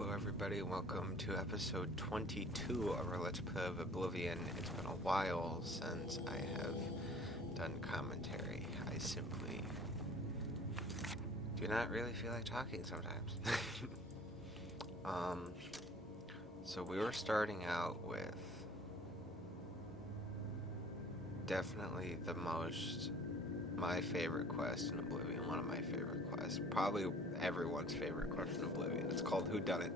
Hello everybody, welcome to episode 22 of our Let's Play of Oblivion. It's been a while since I have done commentary. I simply do not really feel like talking sometimes. So we were starting out with definitely my favorite quest in Oblivion, one of my favorite quests, probably everyone's favorite quest in Oblivion. It's called Whodunit,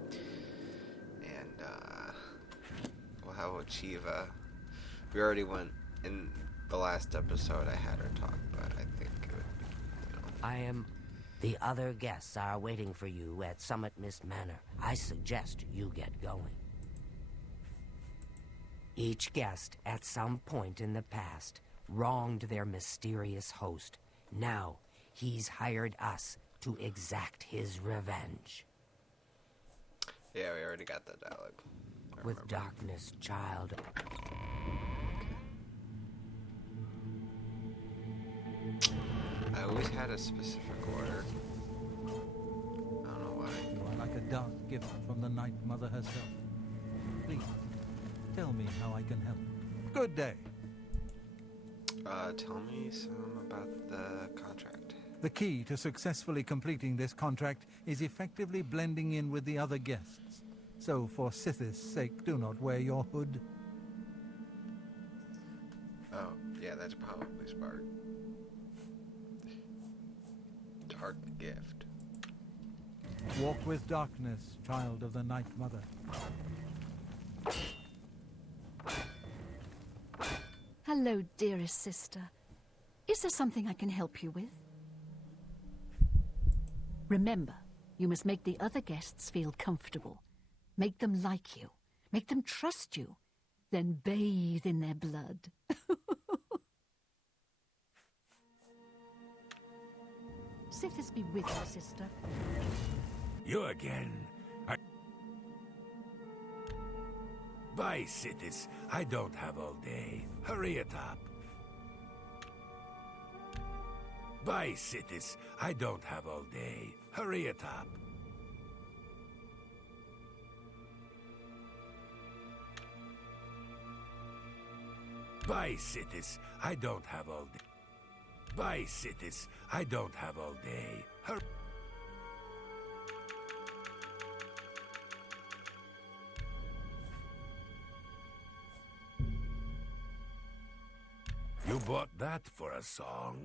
and we'll have Chiva. We already went in the last episode. I had her talk, but I think it would be, The other guests are waiting for you at Summit Mist Manor. I suggest you get going. Each guest, at some point in the past, wronged their mysterious host. Now, he's hired us to exact his revenge. Yeah, we already got that dialogue. With darkness, child. I always had a specific order. I don't know why. You are like a dark gift from the Night Mother herself. Please, tell me how I can help. Good day. Tell me some about the contract. The key to successfully completing this contract is effectively blending in with the other guests. So for Sithis' sake, do not wear your hood. Oh, yeah, that's probably smart. Dark gift. Walk with darkness, child of the Night Mother. Hello, dearest sister. Is there something I can help you with? Remember, you must make the other guests feel comfortable. Make them like you. Make them trust you. Then bathe in their blood. Sithis be with you, sister. You again. Bye, Sithis. I don't have all day. Hurry it up. Bye, Sithis. I don't have all day. Hurry it up. Bye, Sithis. I don't have all day. Bye, Sithis. I don't have all day. Hurry. You bought that for a song?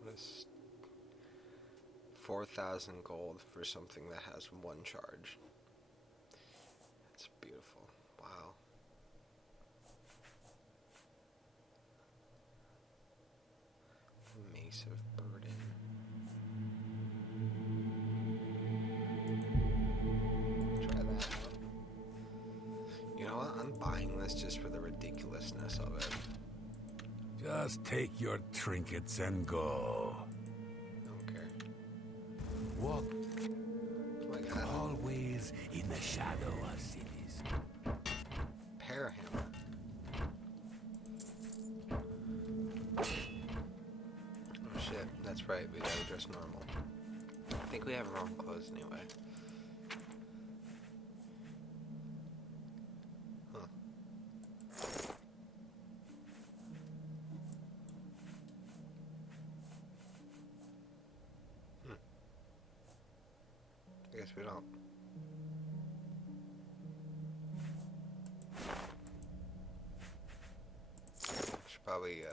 What is 4,000 gold for something that has one charge? It's beautiful. Wow. Mace of Burden. Try that out. You know what? I'm buying this just for the ridiculousness of it. Just take your trinkets and go. Okay. Walk Oh my god. always in the shadow of cities. Pair hammer. Oh shit, that's right, we gotta dress normal. I think we have our own clothes anyway. Huh. I guess we don't. Should probably,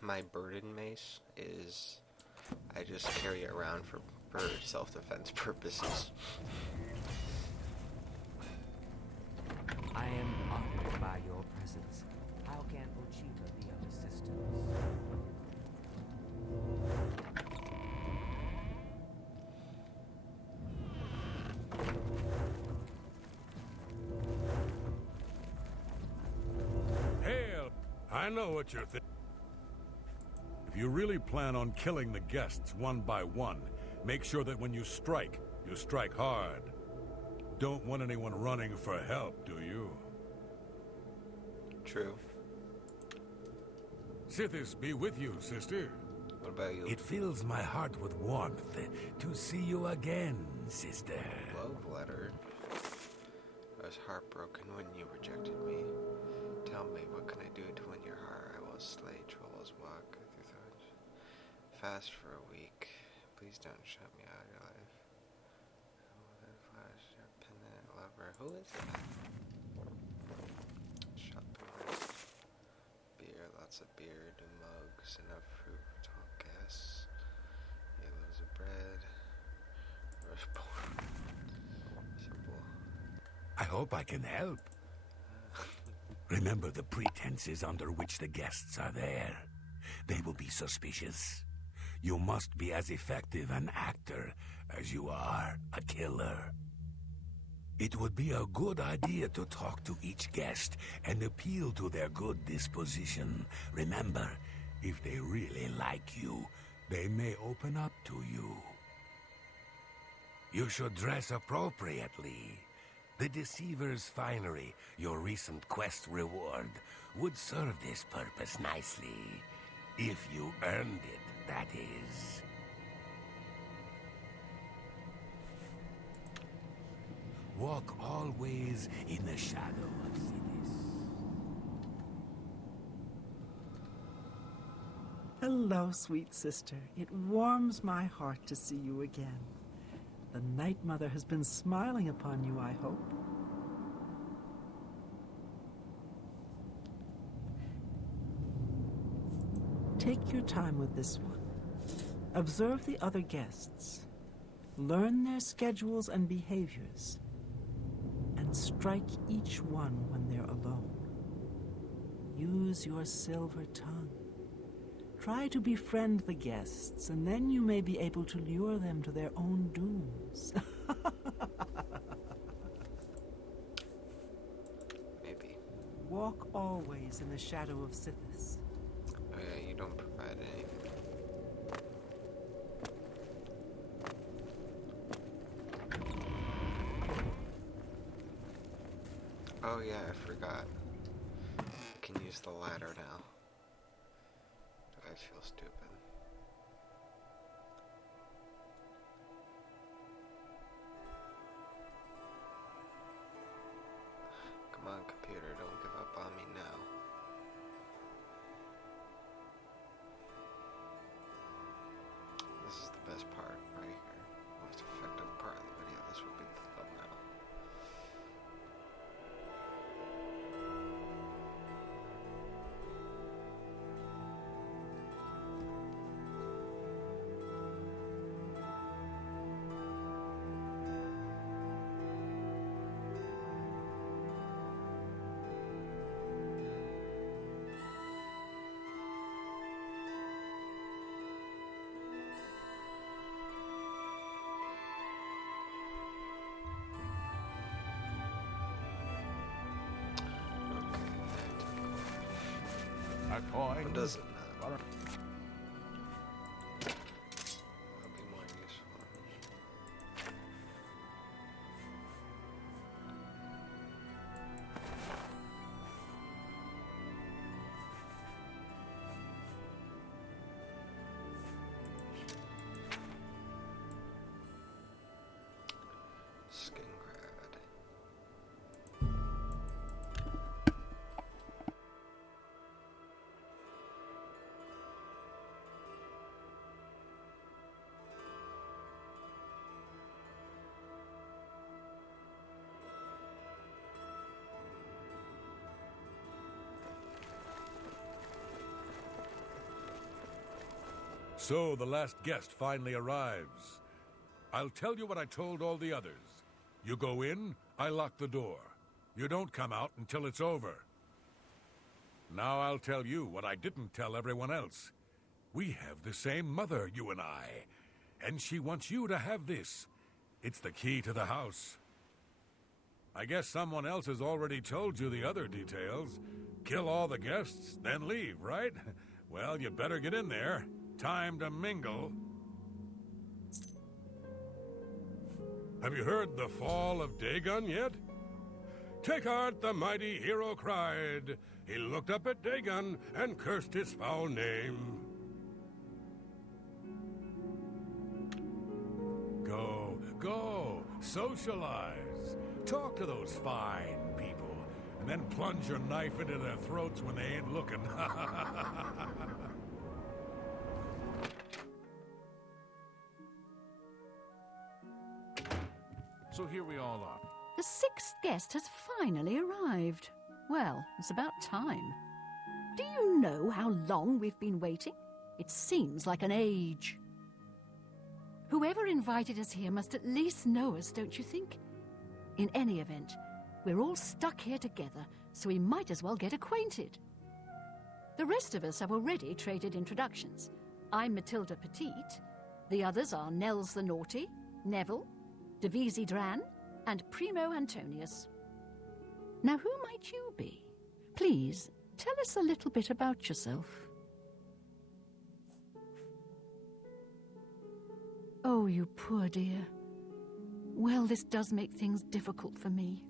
my burden mace is, I just carry it around for self-defense purposes. I am honored by your presence. How can Ochiva be of assistance? Hail! I know what you're thinking. If you really plan on killing the guests one by one, make sure that when you strike hard. Don't want anyone running for help, do you? True. Sithis be with you, sister. What about you? It fills my heart with warmth to see you again, sister. Love letter. I was heartbroken when you rejected me. Tell me, what can I do to win your heart? I will slay trolls, walk through thorns. Fast for a week. Please don't shut me out of your life. Flash, your pendant lover. Who is that? Shopping. Beer, lots of beer, new mugs, enough fruit for tall guests. 8 loaves of bread. Roast pork. Simple. I hope I can help. Remember the pretenses under which the guests are there. They will be suspicious. You must be as effective an actor as you are a killer. It would be a good idea to talk to each guest and appeal to their good disposition. Remember, if they really like you, they may open up to you. You should dress appropriately. The Deceiver's finery, your recent quest reward, would serve this purpose nicely. If you earned it, that is. Walk always in the shadow of cities. Hello, sweet sister. It warms my heart to see you again. The Night Mother has been smiling upon you, I hope. Take your time with this one. Observe the other guests. Learn their schedules and behaviors. And strike each one when they're alone. Use your silver tongue. Try to befriend the guests, and then you may be able to lure them to their own dooms. Maybe. Walk always in the shadow of Sithis. Oh yeah, you don't provide anything. Oh yeah, I forgot. I can use the ladder now. I feel stupid. Come on, computer, don't give up on me now. This is the best part right here. Most effective part of the video. This would be the thumbnail. A coin. What does it not? That'll be more useful. Skingrad. So the last guest finally arrives. I'll tell you what I told all the others. You go in, I lock the door. You don't come out until it's over. Now I'll tell you what I didn't tell everyone else. We have the same mother, you and I. And she wants you to have this. It's the key to the house. I guess someone else has already told you the other details. Kill all the guests, then leave, right? Well, you better get in there. Time to mingle. Have you heard the fall of Dagon yet? Take heart, the mighty hero cried. he looked up at Dagon and cursed his foul name. Go, socialize. Talk to those fine people, and then plunge your knife into their throats when they ain't looking. So here we all are. The sixth guest has finally arrived. Well, it's about time. Do you know how long we've been waiting? It seems like an age. Whoever invited us here must at least know us, don't you think? In any event, we're all stuck here together, so we might as well get acquainted. The rest of us have already traded introductions. I'm Matilda Petite. The others are Nels the Naughty, Neville, Devisi Dran, and Primo Antonius. Now, who might you be? Please, tell us a little bit about yourself. Oh, you poor dear. Well, this does make things difficult for me.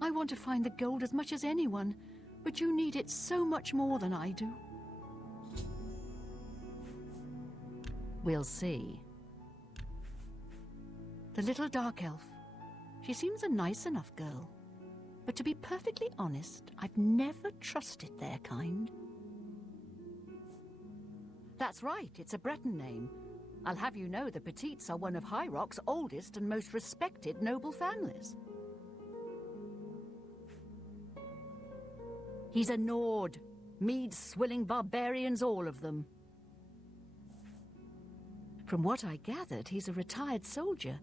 I want to find the gold as much as anyone, but you need it so much more than I do. We'll see. The little dark elf. She seems a nice enough girl. But to be perfectly honest, I've never trusted their kind. That's right, it's a Breton name. I'll have you know the Petites are one of High Rock's oldest and most respected noble families. He's a Nord. Mead-swilling barbarians, all of them. From what I gathered, he's a retired soldier.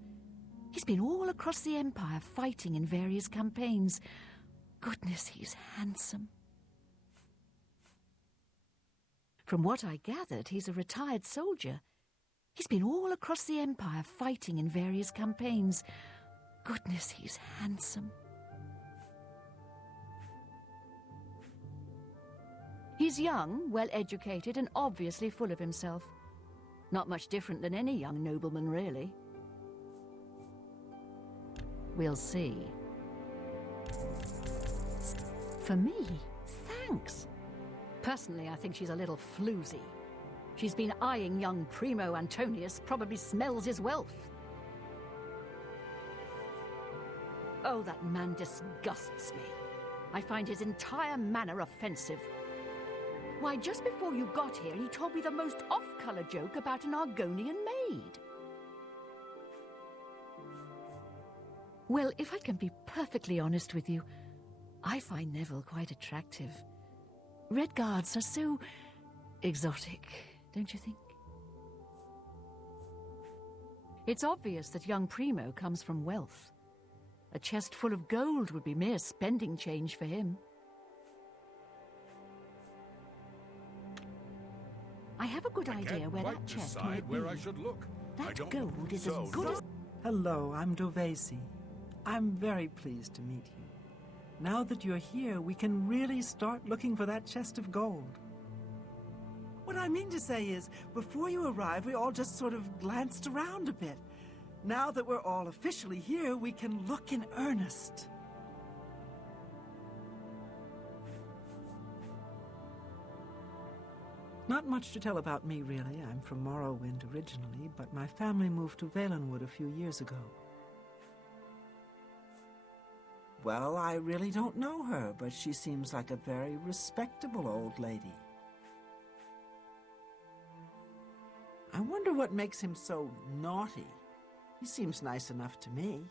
He's been all across the Empire fighting in various campaigns. Goodness, he's handsome. From what I gathered, he's a retired soldier. He's been all across the Empire fighting in various campaigns. Goodness, he's handsome. He's young, well-educated, and obviously full of himself. Not much different than any young nobleman, really. We'll see. For me, thanks. Personally, I think she's a little floozy. She's been eyeing young Primo Antonius, probably smells his wealth. Oh, that man disgusts me. I find his entire manner offensive. Why, just before you got here, he told me the most off-color joke about an Argonian maid. Well, if I can be perfectly honest with you, I find Neville quite attractive. Red Guards are so exotic, don't you think? It's obvious that young Primo comes from wealth. A chest full of gold would be mere spending change for him. I have a good idea where that chest might be. Where I should look. That gold is as good as... Hello, I'm Dovesi. I'm very pleased to meet you. Now that you're here, we can really start looking for that chest of gold. What I mean to say is, before you arrived, we all just sort of glanced around a bit. Now that we're all officially here, we can look in earnest. Not much to tell about me, really. I'm from Morrowind originally, but my family moved to Valenwood a few years ago. Well, I really don't know her, but she seems like a very respectable old lady. I wonder what makes him so naughty. He seems nice enough to me.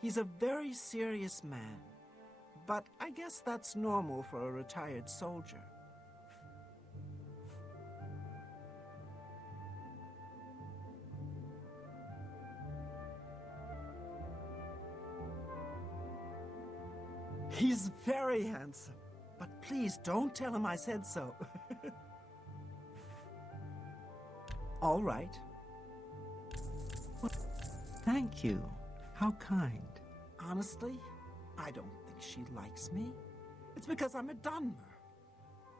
He's a very serious man, but I guess that's normal for a retired soldier. He's very handsome, but please don't tell him I said so. All right. Well, thank you. How kind. Honestly, I don't think she likes me. It's because I'm a Dunmer.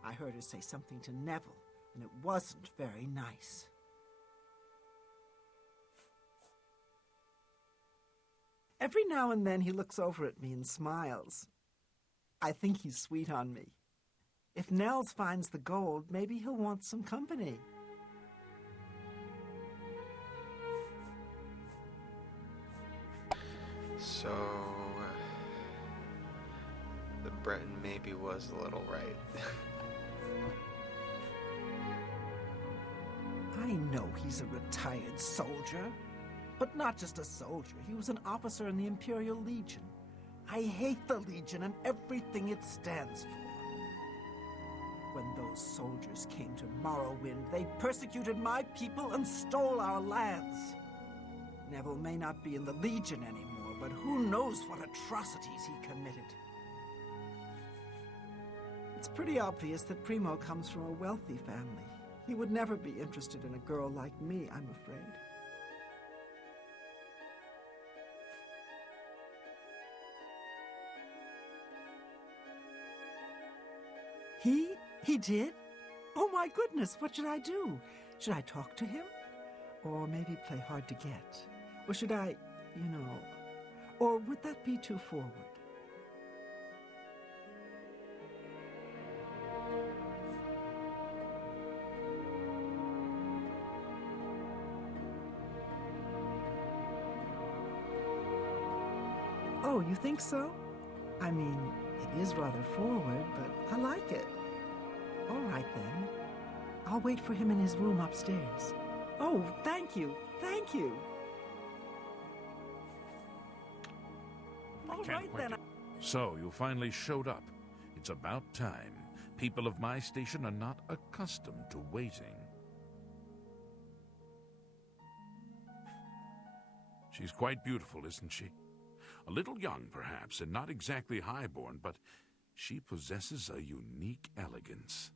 I heard her say something to Neville, and it wasn't very nice. Every now and then he looks over at me and smiles. I think he's sweet on me. If Nels finds the gold, maybe he'll want some company. So, the Breton maybe was a little right. I know he's a retired soldier, but not just a soldier. He was an officer in the Imperial Legion. I hate the Legion and everything it stands for. When those soldiers came to Morrowind, they persecuted my people and stole our lands. Neville may not be in the Legion anymore, but who knows what atrocities he committed. It's pretty obvious that Primo comes from a wealthy family. He would never be interested in a girl like me, I'm afraid. He did? Oh my goodness, what should I do? Should I talk to him? Or maybe play hard to get? Or should I, or would that be too forward? Oh, you think so? I mean, it is rather forward, but I like it. All right, then. I'll wait for him in his room upstairs. Oh, thank you. Thank you. All right, then. So, you finally showed up. It's about time. People of my station are not accustomed to waiting. She's quite beautiful, isn't she? A little young, perhaps, and not exactly highborn, but she possesses a unique elegance.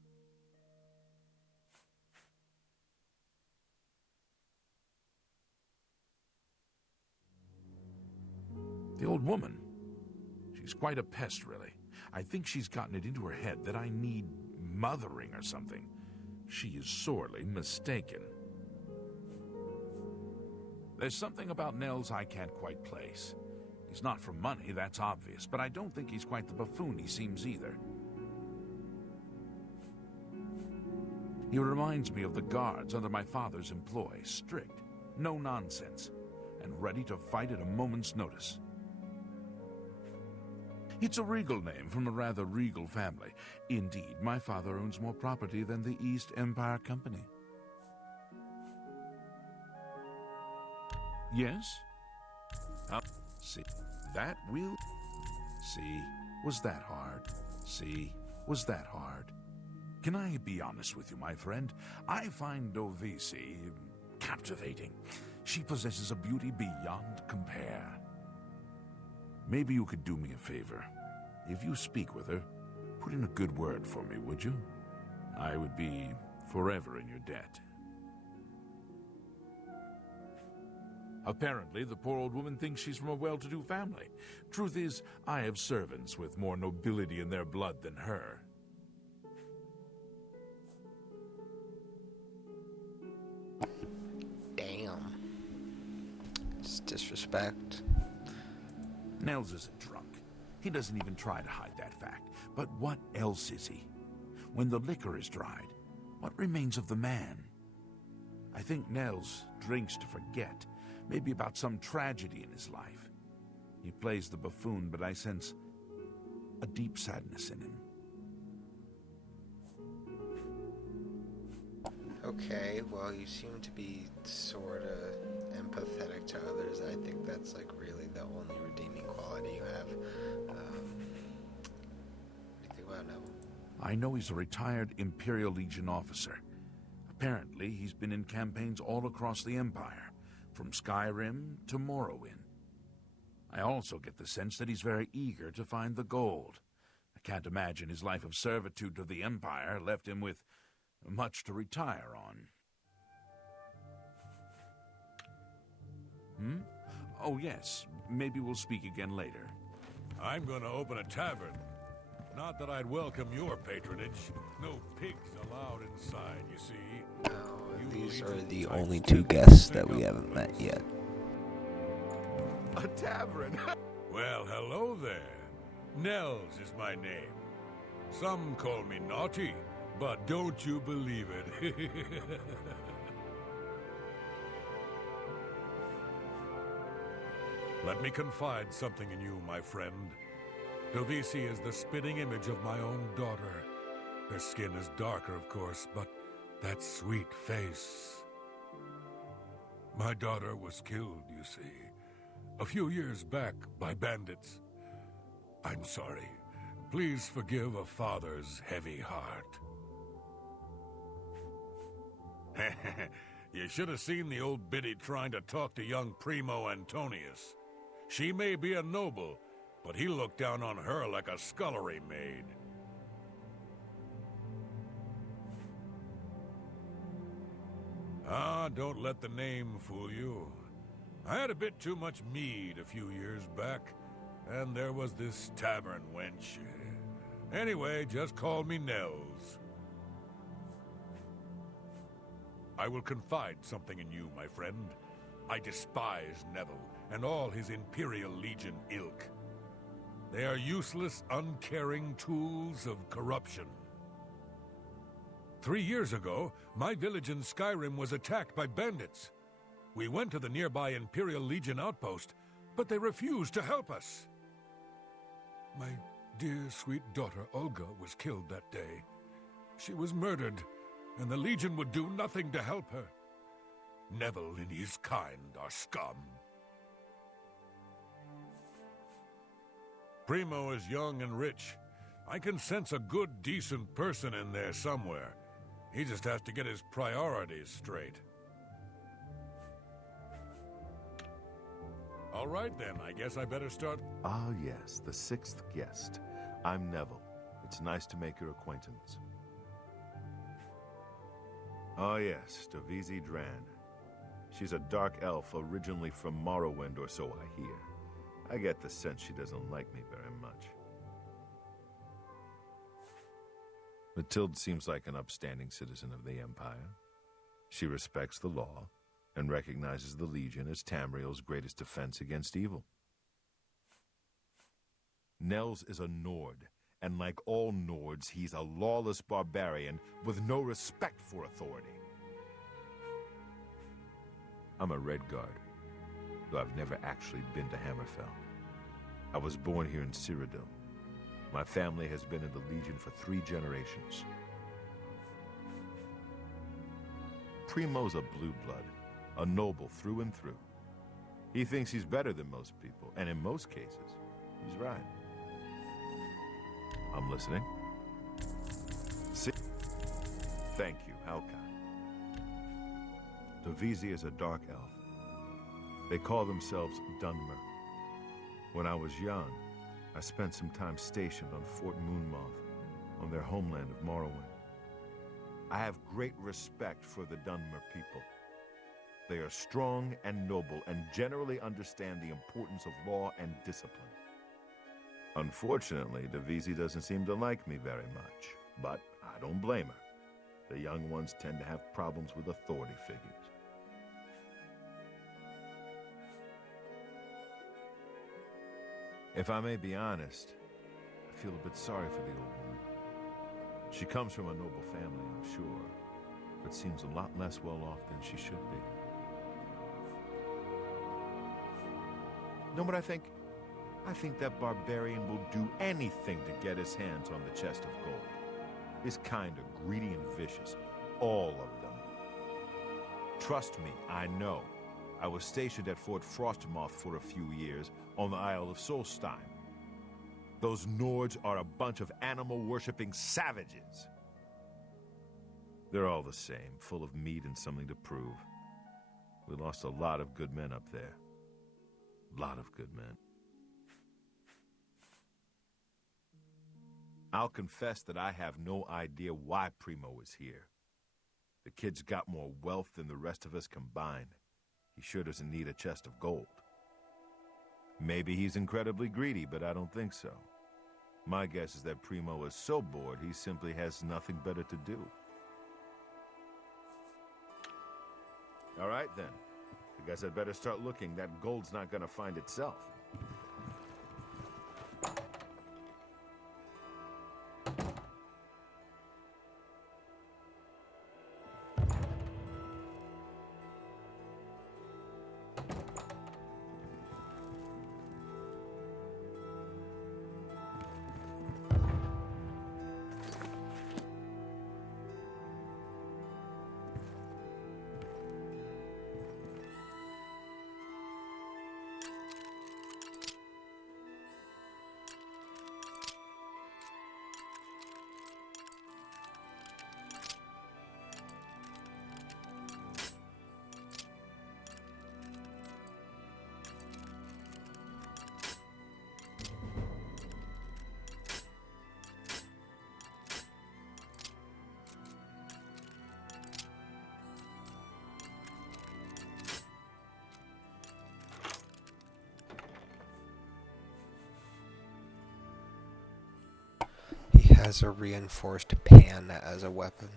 The old woman. She's quite a pest, really. I think she's gotten it into her head that I need mothering or something. She is sorely mistaken. There's something about Nels I can't quite place. He's not for money, that's obvious, but I don't think he's quite the buffoon he seems either. He reminds me of the guards under my father's employ, strict, no nonsense, and ready to fight at a moment's notice. It's a regal name from a rather regal family. Indeed, my father owns more property than the East Empire Company. Yes? See, that will... See, was that hard? See, was that hard? Can I be honest with you, my friend? I find Dovisi captivating. She possesses a beauty beyond compare. Maybe you could do me a favor. If you speak with her, put in a good word for me, would you? I would be forever in your debt. Apparently, the poor old woman thinks she's from a well-to-do family. Truth is, I have servants with more nobility in their blood than her. Damn. It's disrespect. Nels isn't drunk. He doesn't even try to hide that fact. But what else is he? When the liquor is dried, what remains of the man? I think Nels drinks to forget. Maybe about some tragedy in his life. He plays the buffoon, but I sense a deep sadness in him. Okay, well, you seem to be sort of empathetic to others. I think that's like really the only redeeming quality you have. What do you think about Neville? I know he's a retired Imperial Legion officer. Apparently, he's been in campaigns all across the Empire, from Skyrim to Morrowind. I also get the sense that he's very eager to find the gold. I can't imagine his life of servitude to the Empire left him with much to retire on. Oh, yes. Maybe we'll speak again later. I'm gonna open a tavern. Not that I'd welcome your patronage. No pigs allowed inside, you see. These are the only two guests that we haven't met yet. A tavern? Well, hello there. Nels is my name. Some call me naughty, but don't you believe it. Let me confide something in you, my friend. Dovisi is the spitting image of my own daughter. Her skin is darker, of course, but that sweet face. My daughter was killed, you see, a few years back by bandits. I'm sorry. Please forgive a father's heavy heart. You should have seen the old biddy trying to talk to young Primo Antonius. She may be a noble, but he looked down on her like a scullery maid. Ah, don't let the name fool you. I had a bit too much mead a few years back, and there was this tavern wench. Anyway, just call me Nels. I will confide something in you, my friend. I despise Neville and all his Imperial Legion ilk. They are useless, uncaring tools of corruption. 3 years ago, my village in Skyrim was attacked by bandits. We went to the nearby Imperial Legion outpost, but they refused to help us. My dear, sweet daughter Olga was killed that day. She was murdered, and the Legion would do nothing to help her. Neville and his kind are scum. Primo is young and rich. I can sense a good, decent person in there somewhere. He just has to get his priorities straight. All right, then. I guess I better start. Ah, yes, the sixth guest. I'm Neville. It's nice to make your acquaintance. Oh, yes, Dovisi Dran. She's a dark elf originally from Morrowind, or so I hear. I get the sense she doesn't like me very much. Matilde seems like an upstanding citizen of the Empire. She respects the law and recognizes the Legion as Tamriel's greatest defense against evil. Nels is a Nord, and like all Nords, he's a lawless barbarian with no respect for authority. I'm a Red Guard, though I've never actually been to Hammerfell. I was born here in Cyrodiil. My family has been in the Legion for 3 generations. Primo's a blue blood, a noble through and through. He thinks he's better than most people, and in most cases, he's right. I'm listening. See? Thank you, how kind. Dovisi is a dark elf. They call themselves Dunmer. When I was young, I spent some time stationed on Fort Moonmoth, on their homeland of Morrowind. I have great respect for the Dunmer people. They are strong and noble and generally understand the importance of law and discipline. Unfortunately, Dovisi doesn't seem to like me very much, but I don't blame her. The young ones tend to have problems with authority figures. If I may be honest, I feel a bit sorry for the old woman. She comes from a noble family, I'm sure, but seems a lot less well off than she should be. Know what I think? I think that barbarian will do anything to get his hands on the chest of gold. His kind are greedy and vicious, all of them. Trust me, I know. I was stationed at Fort Frostmoth for a few years on the Isle of Solstein. Those Nords are a bunch of animal-worshipping savages. They're all the same, full of meat and something to prove. We lost a lot of good men up there. A lot of good men. I'll confess that I have no idea why Primo is here. The kid's got more wealth than the rest of us combined. He sure doesn't need a chest of gold. Maybe he's incredibly greedy, but I don't think so. My guess is that Primo is so bored he simply has nothing better to do. All right, then. I guess I'd better start looking. That gold's not gonna find itself. has a reinforced pan as a weapon.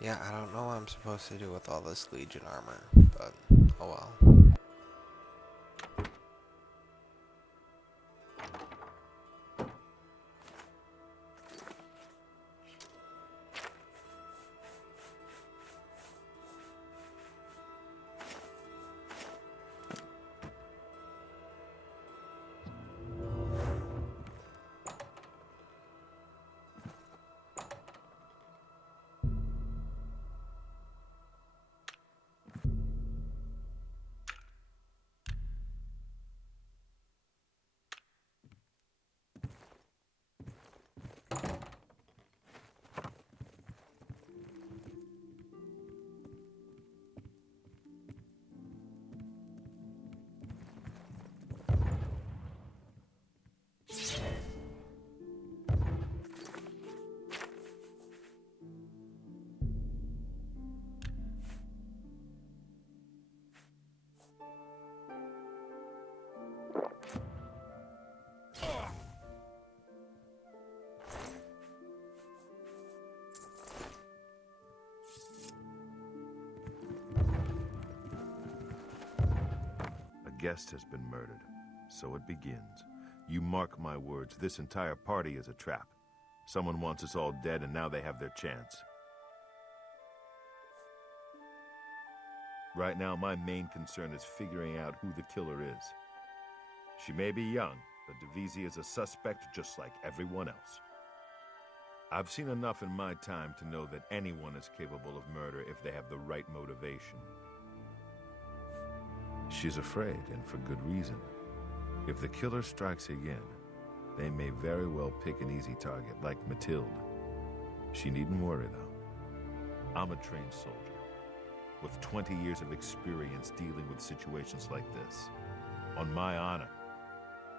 Yeah, I don't know what I'm supposed to do with all this Legion armor, but oh well. A guest has been murdered. So it begins. You mark my words, this entire party is a trap. Someone wants us all dead, and now they have their chance. Right now, my main concern is figuring out who the killer is. She may be young, but Divisi is a suspect just like everyone else. I've seen enough in my time to know that anyone is capable of murder if they have the right motivation. She's afraid, and for good reason. If the killer strikes again, they may very well pick an easy target, like Mathilde. She needn't worry, though. I'm a trained soldier, with 20 years of experience dealing with situations like this. On my honor,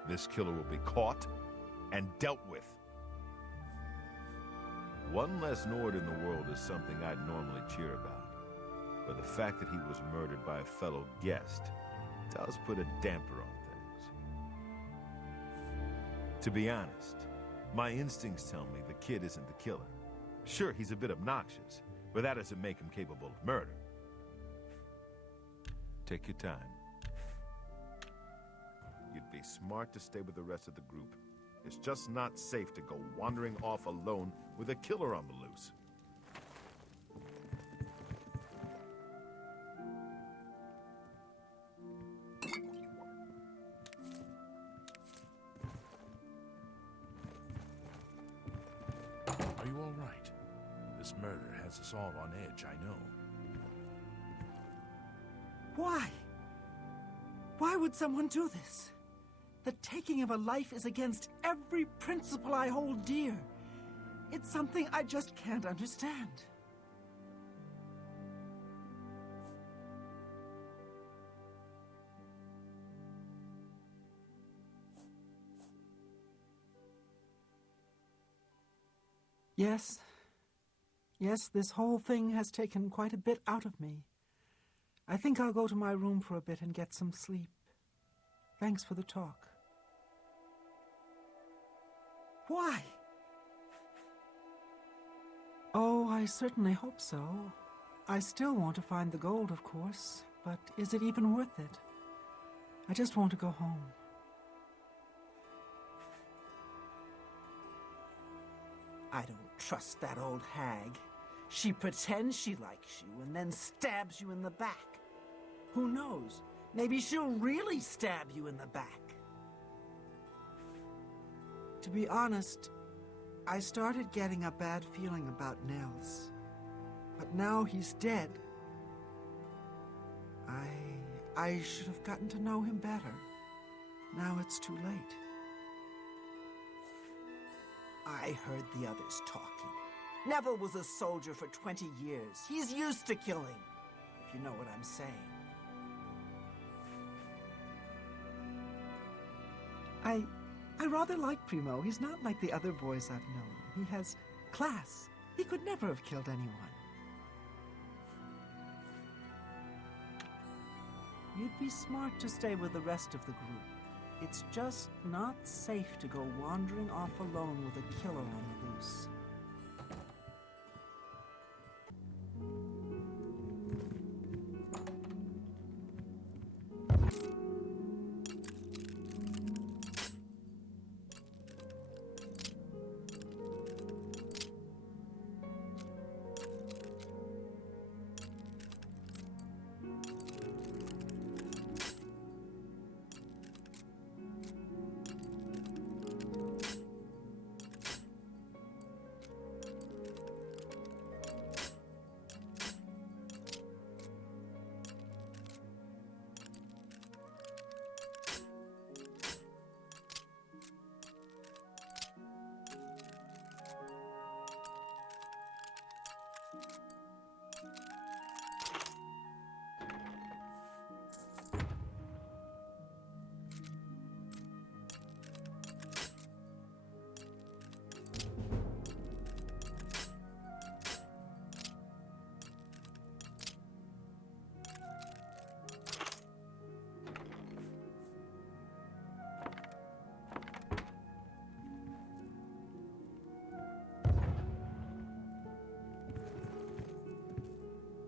this killer will be caught and dealt with. One less Nord in the world is something I'd normally cheer about, but the fact that he was murdered by a fellow guest does put a damper on things. To be honest, my instincts tell me the kid isn't the killer. Sure, he's a bit obnoxious, but that doesn't make him capable of murder. Take your time. You'd be smart to stay with the rest of the group. It's just not safe to go wandering off alone with a killer on the loose. Are you all right? This murder has us all on edge, I know. Why? Why would someone do this? The taking of a life is against every principle I hold dear. It's something I just can't understand. Yes. Yes, this whole thing has taken quite a bit out of me. I think I'll go to my room for a bit and get some sleep. Thanks for the talk. Why? Oh, I certainly hope so. I still want to find the gold, of course, but is it even worth it? I just want to go home. I don't trust that old hag. She pretends she likes you and then stabs you in the back. Who knows? Maybe she'll really stab you in the back. To be honest, I started getting a bad feeling about Nils. But now he's dead. I should have gotten to know him better. Now it's too late. I heard the others talking. Neville was a soldier for 20 years. He's used to killing, if you know what I'm saying. I rather like Primo. He's not like the other boys I've known. He has class. He could never have killed anyone. You'd be smart to stay with the rest of the group. It's just not safe to go wandering off alone with a killer on the loose.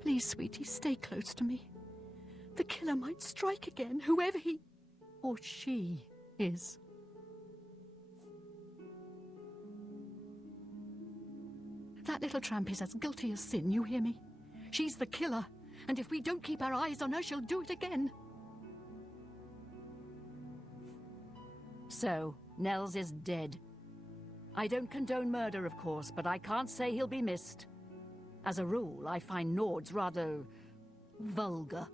Please, sweetie, stay close to me. The killer might strike again, whoever he or she is. That little tramp is as guilty as sin, you hear me? She's the killer, and if we don't keep our eyes on her, she'll do it again. So, Nels is dead. I don't condone murder, of course, but I can't say he'll be missed. As a rule, I find Nords rather vulgar.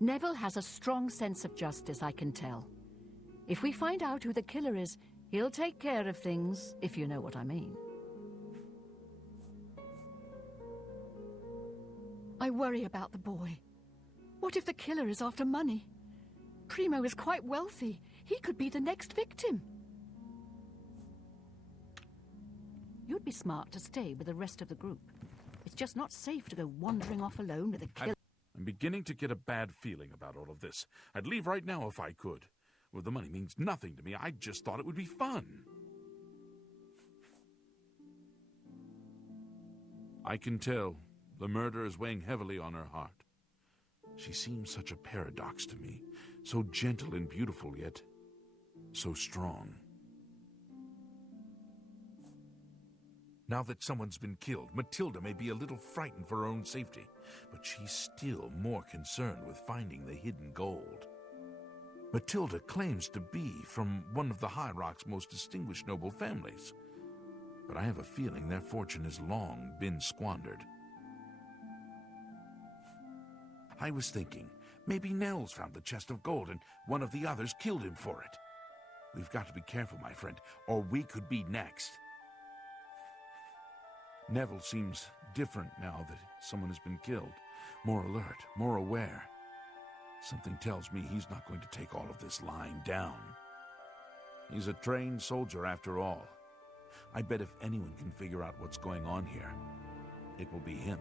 Neville has a strong sense of justice, I can tell. If we find out who the killer is, he'll take care of things, if you know what I mean. I worry about the boy. What if the killer is after money? Primo is quite wealthy. He could be the next victim. You'd be smart to stay with the rest of the group. It's just not safe to go wandering off alone with a killer. I'm beginning to get a bad feeling about all of this. I'd leave right now if I could. Well, the money means nothing to me. I just thought it would be fun. I can tell the murder is weighing heavily on her heart. She seems such a paradox to me. So gentle and beautiful, yet so strong. Now that someone's been killed, Matilda may be a little frightened for her own safety, but she's still more concerned with finding the hidden gold. Matilda claims to be from one of the High Rock's most distinguished noble families, but I have a feeling their fortune has long been squandered. I was thinking, maybe Nels found the chest of gold and one of the others killed him for it. We've got to be careful, my friend, or we could be next. Neville seems different now that someone has been killed. More alert, more aware. Something tells me he's not going to take all of this lying down. He's a trained soldier after all. I bet if anyone can figure out what's going on here, it will be him.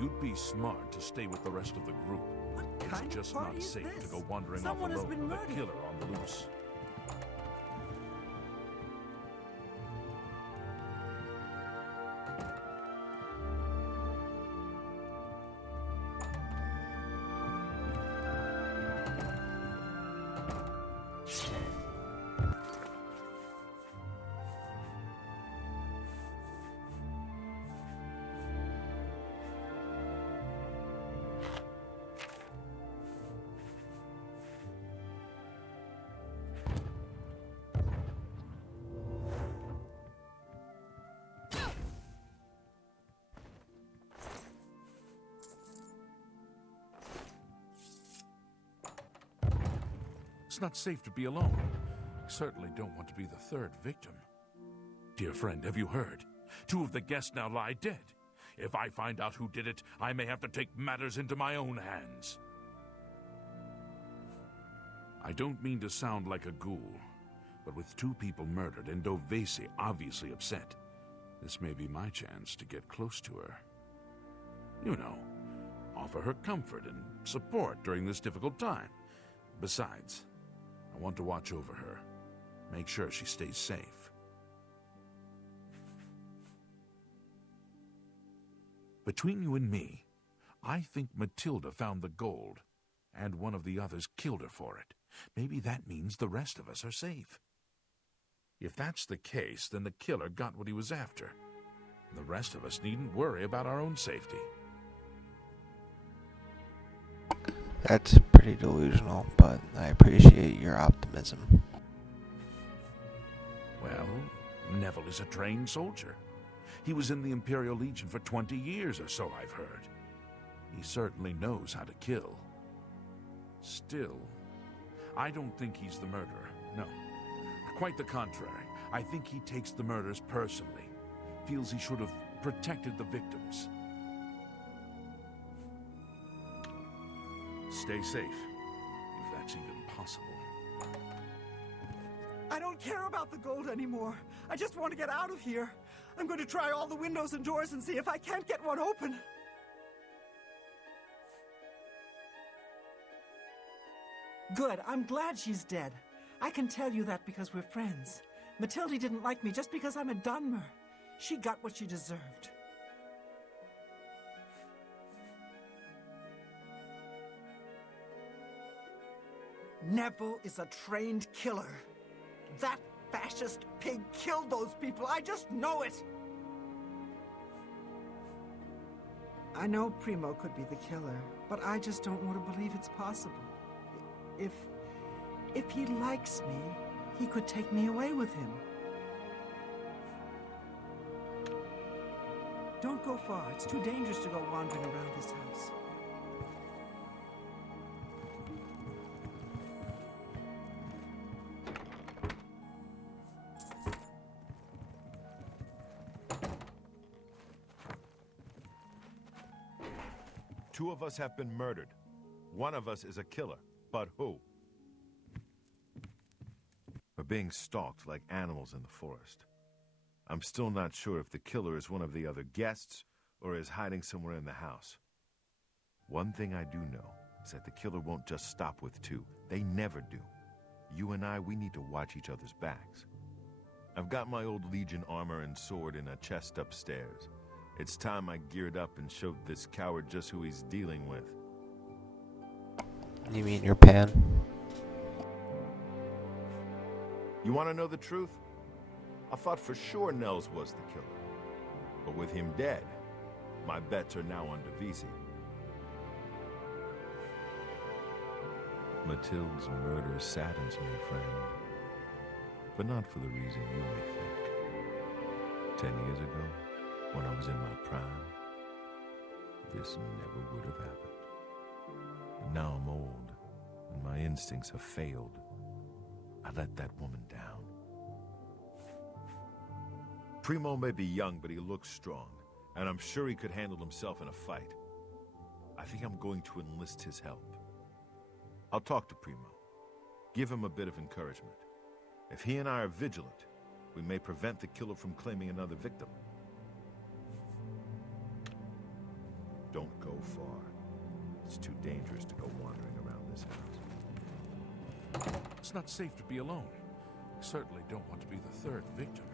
You'd be smart to stay with the rest of the group. What kind It's of just party not is safe this? to go wandering Someone off has alone been with a murdered. killer on the loose. It's not safe to be alone. I certainly don't want to be the third victim. Dear friend, have you heard? 2 of the guests now lie dead. If I find out who did it, I may have to take matters into my own hands. I don't mean to sound like a ghoul, but with 2 people murdered and Dovesi obviously upset, this may be my chance to get close to her. You know, offer her comfort and support during this difficult time. Besides, I want to watch over her, make sure she stays safe. Between you and me, I think Matilda found the gold, and one of the others killed her for it. Maybe that means the rest of us are safe. If that's the case, then the killer got what he was after. The rest of us needn't worry about our own safety. That's pretty delusional, but I appreciate your optimism. Well, Neville is a trained soldier. He was in the Imperial Legion for 20 years or so, I've heard. He certainly knows how to kill. Still, I don't think he's the murderer, no. Quite the contrary. I think he takes the murders personally. Feels he should have protected the victims. Stay safe, if that's even possible. I don't care about the gold anymore. I just want to get out of here. I'm going to try all the windows and doors and see if I can't get one open. Good, I'm glad she's dead. I can tell you that because we're friends. Matilda didn't like me just because I'm a Dunmer. She got what she deserved. Neville is a trained killer. That fascist pig killed those people. I just know it. I know Primo could be the killer, but I just don't want to believe it's possible. If he likes me, he could take me away with him. Don't go far. It's too dangerous to go wandering around this house. Two of us have been murdered. One of us is a killer. But who? We're being stalked like animals in the forest. I'm still not sure if the killer is one of the other guests or is hiding somewhere in the house. One thing I do know is that the killer won't just stop with two. They never do. You and I, we need to watch each other's backs. I've got my old Legion armor and sword in a chest upstairs. It's time I geared up and showed this coward just who he's dealing with. You mean your pan? You want to know the truth? I thought for sure Nels was the killer. But with him dead, my bets are now on Devisi. Matilda's murder saddens me, friend. But not for the reason you may think. 10 years ago, when I was in my prime, this never would have happened. But now I'm old, and my instincts have failed. I let that woman down. Primo may be young, but he looks strong, and I'm sure he could handle himself in a fight. I think I'm going to enlist his help. I'll talk to Primo. Give him a bit of encouragement. If he and I are vigilant, we may prevent the killer from claiming another victim. Don't go far. It's too dangerous to go wandering around this house. It's not safe to be alone. I certainly don't want to be the third victim.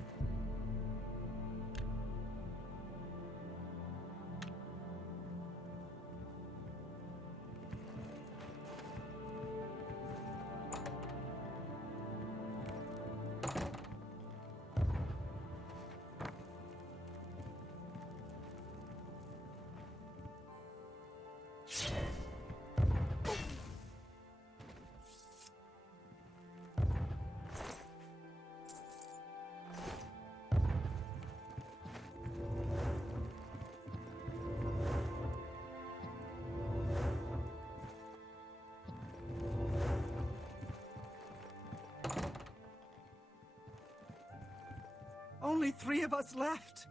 Only 3 of us left.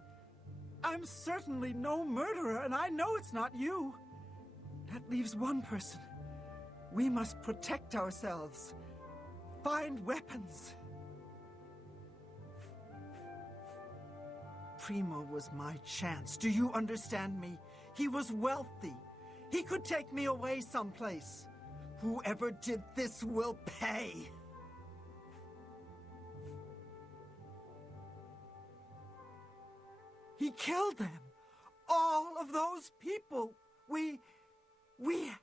I'm certainly no murderer, and I know it's not you. That leaves one person. We must protect ourselves. Find weapons. Primo was my chance. Do you understand me? He was wealthy. He could take me away someplace. Whoever did this will pay. He killed them. All of those people. We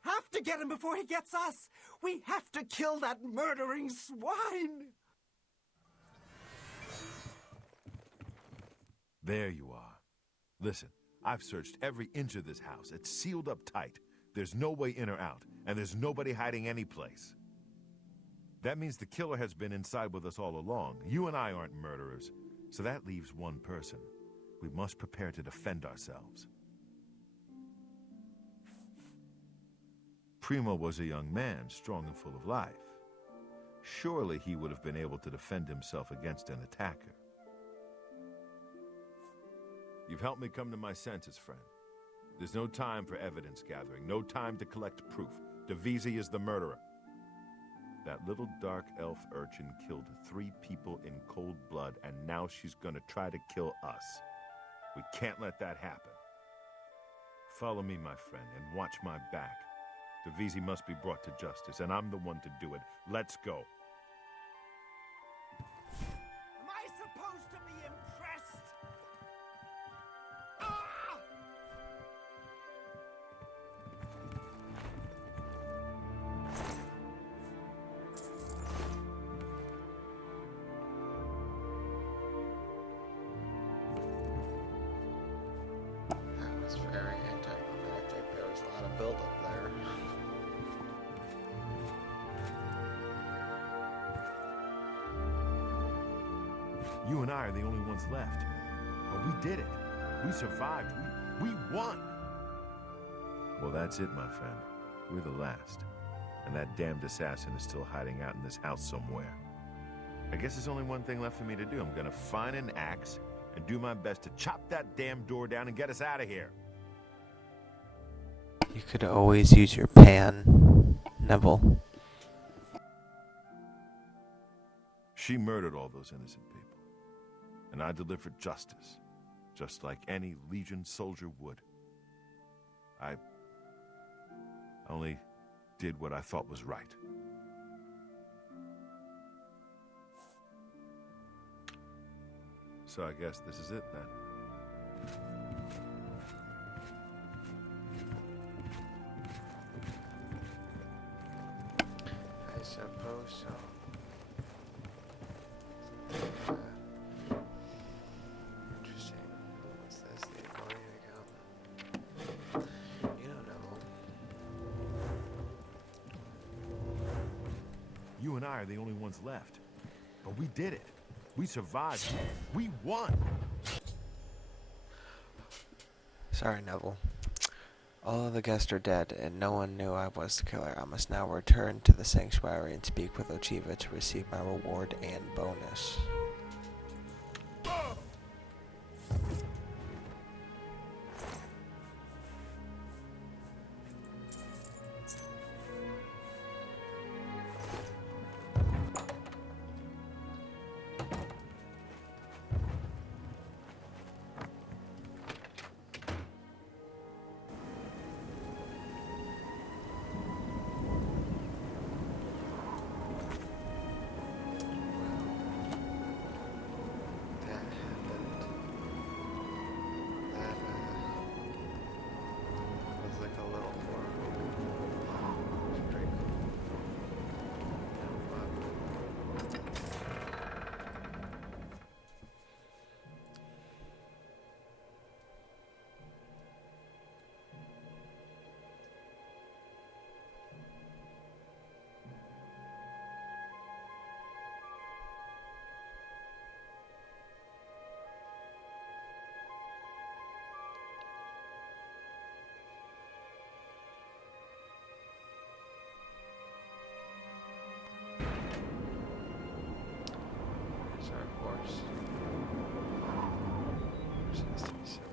have to get him before he gets us. We have to kill that murdering swine. There you are. Listen, I've searched every inch of this house. It's sealed up tight. There's no way in or out, and there's nobody hiding any place. That means the killer has been inside with us all along. You and I aren't murderers, so that leaves one person. We must prepare to defend ourselves. Primo was a young man, strong and full of life. Surely he would have been able to defend himself against an attacker. You've helped me come to my senses, friend. There's no time for evidence gathering, no time to collect proof. Divisi is the murderer. That little dark elf urchin killed 3 people in cold blood, and now she's gonna try to kill us. We can't let that happen. Follow me, my friend, and watch my back. Divisi must be brought to justice, and I'm the one to do it. Let's go. Am I supposed to be impressed? Ah! That was very anticlimactic. There was a lot of buildup there. You and I are the only ones left. But we did it. We survived. We won. Well, that's it, my friend. We're the last. And that damned assassin is still hiding out in this house somewhere. I guess there's only one thing left for me to do. I'm gonna find an axe and do my best to chop that damn door down and get us out of here. You could always use your pan, Neville. She murdered all those innocent people. And I delivered justice, just like any Legion soldier would. I only did what I thought was right. So I guess this is it then. I suppose so. Interesting. What's this? The Accordion account. You don't know. You and I are the only ones left. But we did it. We survived. We won. Sorry, Neville. All of the guests are dead, and no one knew I was the killer. I must now return to the sanctuary and speak with Ochiva to receive my reward and bonus. There's our horse. Horse has to be simple.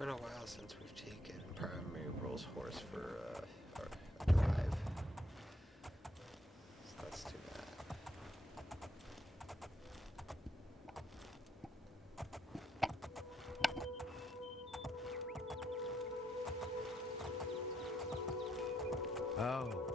been a while since we've taken Primary Rule's horse for a drive. So that's too bad. Oh.